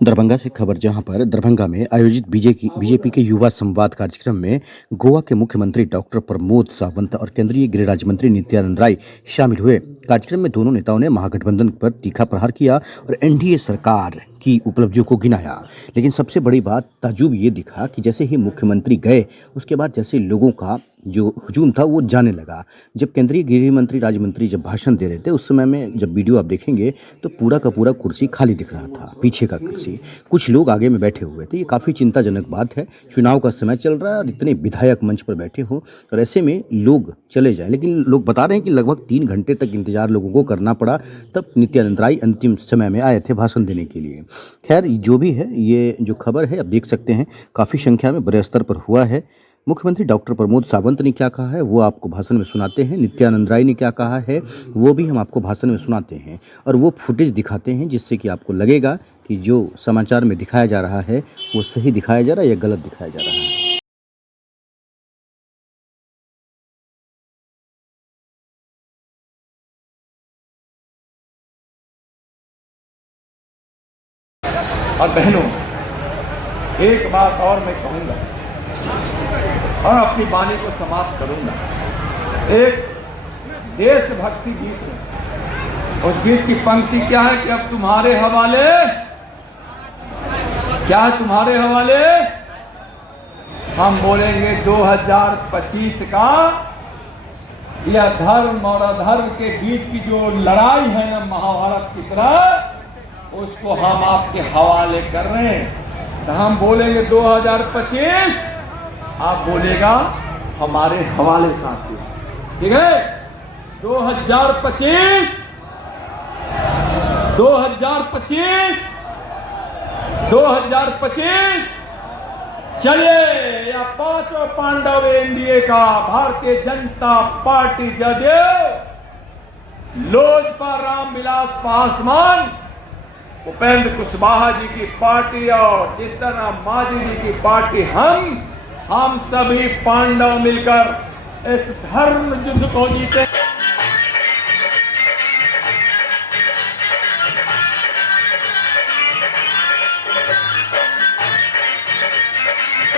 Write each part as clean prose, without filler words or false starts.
दरभंगा से खबर, जहां पर दरभंगा में आयोजित बीजेपी के युवा संवाद कार्यक्रम में गोवा के मुख्यमंत्री डॉक्टर प्रमोद सावंत और केंद्रीय गृह राज्य मंत्री नित्यानंद राय शामिल हुए। कार्यक्रम में दोनों नेताओं ने महागठबंधन पर तीखा प्रहार किया और एनडीए सरकार की उपलब्धियों को गिनाया। लेकिन सबसे बड़ी बात ताज्जुब ये दिखा कि जैसे ही मुख्यमंत्री गए, उसके बाद जैसे लोगों का जो हुजूम था वो जाने लगा। जब केंद्रीय गृह मंत्री राज्य मंत्री जब भाषण दे रहे थे, उस समय में जब वीडियो आप देखेंगे तो पूरा का पूरा कुर्सी खाली दिख रहा था, पीछे का कुर्सी। कुछ लोग आगे में बैठे हुए थे। ये काफ़ी चिंताजनक बात है। चुनाव का समय चल रहा है और इतने विधायक मंच पर बैठे हों और ऐसे में लोग चले जाएं। लेकिन लोग बता रहे हैं कि लगभग 3 घंटे तक इंतजार लोगों को करना पड़ा, तब नित्यानंद राय अंतिम समय में आए थे भाषण देने के लिए। खैर, जो भी है, ये जो खबर है आप देख सकते हैं, काफ़ी संख्या में बड़े स्तर पर हुआ है। मुख्यमंत्री डॉक्टर प्रमोद सावंत ने क्या कहा है वो आपको भाषण में सुनाते हैं, नित्यानंद राय ने क्या कहा है वो भी हम आपको भाषण में सुनाते हैं और वो फुटेज दिखाते हैं, जिससे कि आपको लगेगा कि जो समाचार में दिखाया जा रहा है वो सही दिखाया जा रहा है या गलत दिखाया जा रहा है। और बहनों, एक बात और मैं कहूंगा और अपनी वाणी को समाप्त करूंगा। एक देशभक्ति गीत है, उस गीत की पंक्ति क्या है कि अब तुम्हारे हवाले, क्या है तुम्हारे हवाले, हम बोलेंगे 2025 का यह धर्म और अधर्म के बीच की जो लड़ाई है ना, महाभारत की तरह, उसको हम आपके हवाले कर रहे हैं। तो हम बोलेंगे 2025, आप बोलेगा हमारे हवाले साथी। ठीक है? 2025 चलिए, या पांचों पांडव एनडीए का भारतीय जनता पार्टी जदयू, लोजपा रामविलास पासवान, उपेंद्र कुशवाहा जी की पार्टी और जीतन राम मांझी जी की पार्टी, हम सभी पांडव मिलकर इस धर्म युद्ध को जीते।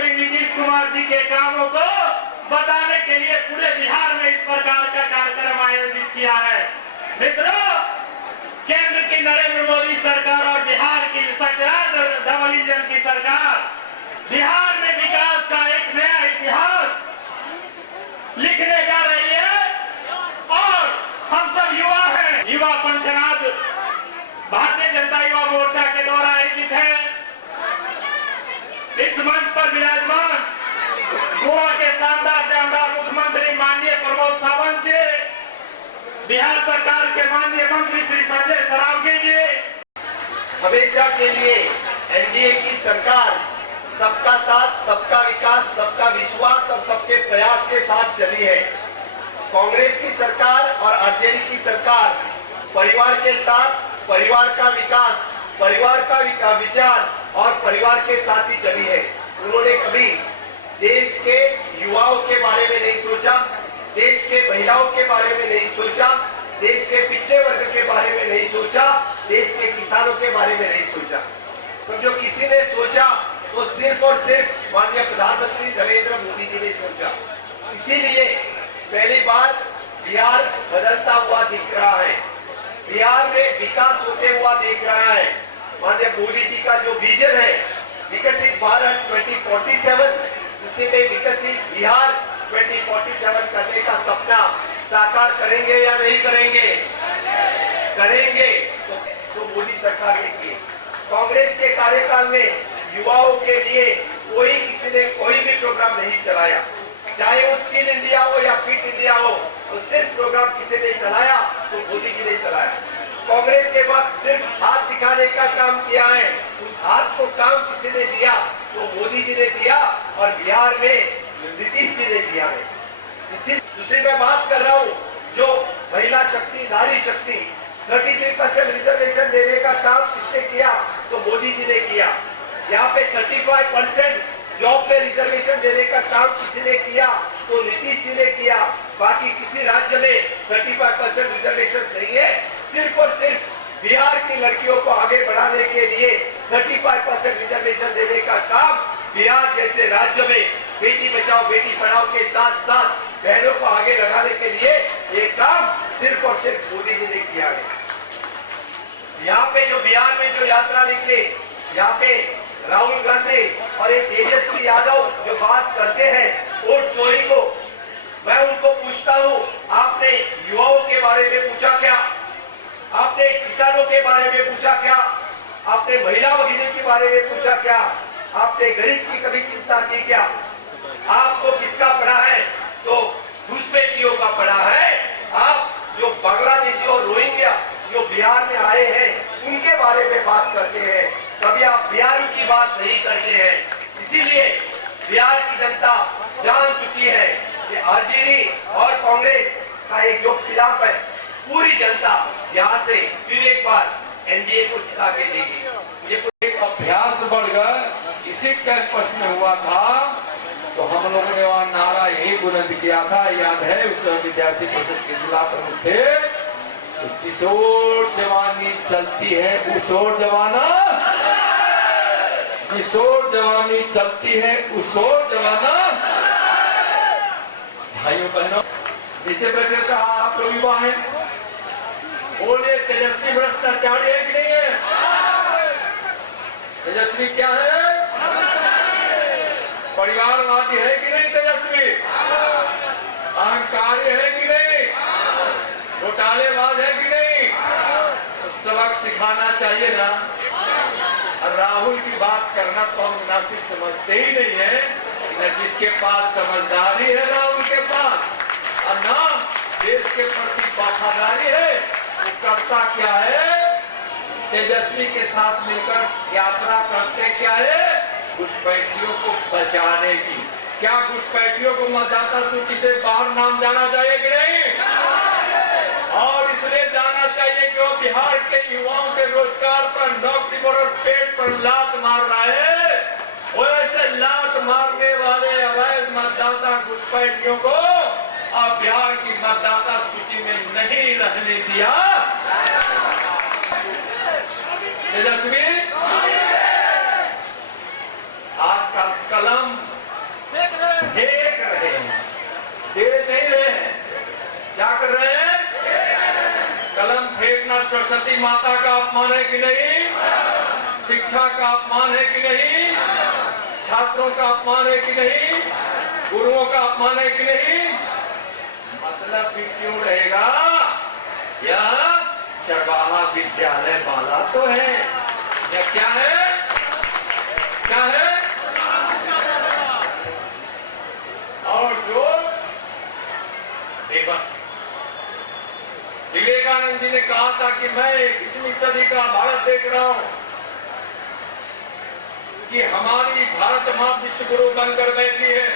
नीतीश कुमार जी के कामों को बताने के लिए पूरे बिहार में इस प्रकार का कार्यक्रम आयोजित किया है। मित्रों, केंद्र की नरेंद्र मोदी सरकार और बिहार की डबल इंजन की सरकार बिहार में विकास का एक नया इतिहास लिखने जा रही है और हम सब युवा हैं। युवा संगठन भारतीय जनता युवा मोर्चा के द्वारा आयोजित है। इस मंच पर विराजमान गोवा के शानदार मुख्यमंत्री माननीय प्रमोद सावंत जी, बिहार सरकार के माननीय मंत्री श्री संजय सरावगी जी। हमेशा के लिए एनडीए की सरकार सबका साथ, सबका विकास, सबका विश्वास और सबके प्रयास के साथ चली है। कांग्रेस की सरकार और आरजेडी की सरकार परिवार के साथ, परिवार का विकास, परिवार का विचार और परिवार के साथ ही चली है। उन्होंने कभी देश के युवाओं के बारे में नहीं सोचा, देश के महिलाओं के बारे में नहीं सोचा, देश के पिछड़े वर्ग के बारे में नहीं सोचा, देश के किसानों के बारे में नहीं सोचा। तो जो किसी ने सोचा तो सिर्फ और सिर्फ माननीय प्रधानमंत्री नरेंद्र मोदी जी ने सोचा। इसीलिए पहली बार बिहार बदलता हुआ दिख रहा है, बिहार में विकास होते हुआ दिख रहा है। माननीय मोदी जी का जो विजन है विकसित भारत 2047, उसी में विकसित बिहार 2047 करने का सपना साकार करेंगे या नहीं करेंगे? करेंगे। तो मोदी सरकार ने की। कांग्रेस के कार्यकाल में युवाओं के लिए किसी ने कोई भी प्रोग्राम नहीं चलाया, चाहे वो स्किल इंडिया हो या फिट इंडिया हो, तो सिर्फ प्रोग्राम किसी ने चलाया तो मोदी जी ने चलाया। कांग्रेस के बाद सिर्फ हाथ दिखाने का काम किया है, उस हाथ को काम किसी ने दिया तो मोदी जी ने दिया और बिहार में नीतीश जी ने दिया है। दूसरी मैं बात कर रहा हूँ, जो महिला शक्ति नारी शक्ति 33% रिजर्वेशन देने का काम किसने किया? तो मोदी जी ने किया। यहाँ पे 35% जॉब में रिजर्वेशन देने का काम किसी ने किया? तो नीतीश जी ने किया। बाकी किसी राज्य में 35% रिजर्वेशन नहीं है। सिर्फ और सिर्फ बिहार की लड़कियों को आगे बढ़ाने के लिए 35% रिजर्वेशन देने का काम बिहार जैसे राज्य में बेटी बचाओ बेटी पढ़ाओ के साथ साथ बहनों को आगे लगाने के लिए ये काम सिर्फ और सिर्फ मोदी जी ने किया है। यहाँ पे जो बिहार में जो यात्रा निकली, यहाँ पे राहुल गांधी और एक तेजस्वी यादव जो बात करते हैं वोट चोरी को, मैं उनको पूछता हूँ, आपने युवाओं के बारे में पूछा क्या? आपने किसानों के बारे में पूछा क्या? आपने महिला भगिनी के बारे में पूछा क्या? आपने गरीब की कभी चिंता की क्या? आपको किसका पड़ा है? तो घुसपैठियों का पड़ा है। आप जो बांग्लादेशी और रोहिंग्या जो बिहार में आए हैं उनके बारे में बात करते हैं, कभी आप बिहारी की बात नहीं करते हैं। इसीलिए बिहार की जनता जान चुकी है कि आरजेडी और कांग्रेस का एक जो खिलाफ है, पूरी जनता यहाँ से फिर एक बार एनडीए को जिता के देगी। ये एक अभ्यास बढ़ गया, इसी कैंपस में हुआ था तो हम लोगों ने वहाँ नारा यही बुलंद किया था, याद है? उस विद्यार्थी परिषद के जिला प्रमुख थे, तो जिस ओर जवानी चलती है उस ओर जवाना, जिस ओर जवानी चलती है उस ओर जवाना। भाइयों बहनों, नीचे बैठे तो आप लोग युवा हैं, बोले तेजस्वी भ्रष्टाचारी है कि नहीं है? तेजस्वी क्या है? परिवारवादी है कि नहीं तेजस्वी? अहंकारी है कि नहीं? घोटालेबाज है कि नहीं? तो सबक सिखाना चाहिए ना। और राहुल की बात करना तो हम मुनासिब समझते ही नहीं है। न जिसके पास समझदारी है राहुल के पास और न देश के प्रति वफादारी है, वो करता क्या है? तेजस्वी के साथ मिलकर यात्रा करते क्या है? घुसपैठियों को बचाने की। क्या घुसपैठियों को मतदाता सूची से बाहर नाम जाना चाहिए कि नहीं? और इसलिए जाना चाहिए कि वो बिहार के युवाओं के रोजगार पर, नौकरी पर और पेट पर लात मार रहा है। वो ऐसे लात मारने वाले अवैध मतदाता घुसपैठियों को अब बिहार की मतदाता सूची में नहीं रहने दिया। तेजस्वी आज का कलम फेंक रहे हैं, दे नहीं रहे हैं। क्या कर रहे हैं? कलम फेंकना सरस्वती माता का अपमान है कि नहीं? शिक्षा का अपमान है कि नहीं? छात्रों का अपमान है कि नहीं? गुरुओं का अपमान है कि नहीं? मतलब भी क्यों रहेगा? यह चरवाहा विद्यालय वाला तो है, यह क्या है? क्या है? और जो बेबस। विवेकानंद जी ने कहा था कि मैं 21वीं सदी का भारत देख रहा हूं कि हमारी भारत मां विश्व गुरु बनकर बैठी है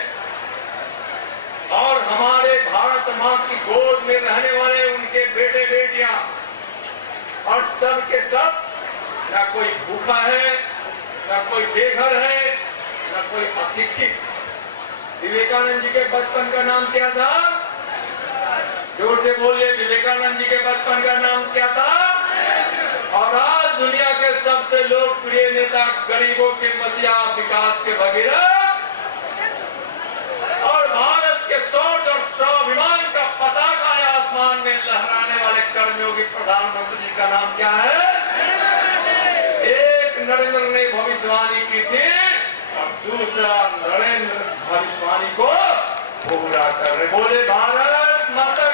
और हमारे भारत मां की गोद में रहने वाले उनके बेटे बेटियां और सब के सब, ना कोई भूखा है, ना कोई बेघर है, ना कोई अशिक्षित। विवेकानंद जी के बचपन का नाम क्या था? जोर से बोलिए, विवेकानंद जी के बचपन का नाम क्या था? और आज दुनिया के सबसे लोकप्रिय नेता, गरीबों के मसीहा, विकास के भगीरथ और भारत के शौर्य और स्वाभिमान का पताका आसमान में लहराने वाले कर्मयोगी प्रधानमंत्री जी का नाम क्या है? एक नरेंद्र ने भविष्यवाणी की थी और दूसरा नरेंद्र भविष्यवाणी को पूरा कर रहे। बोले भारत माता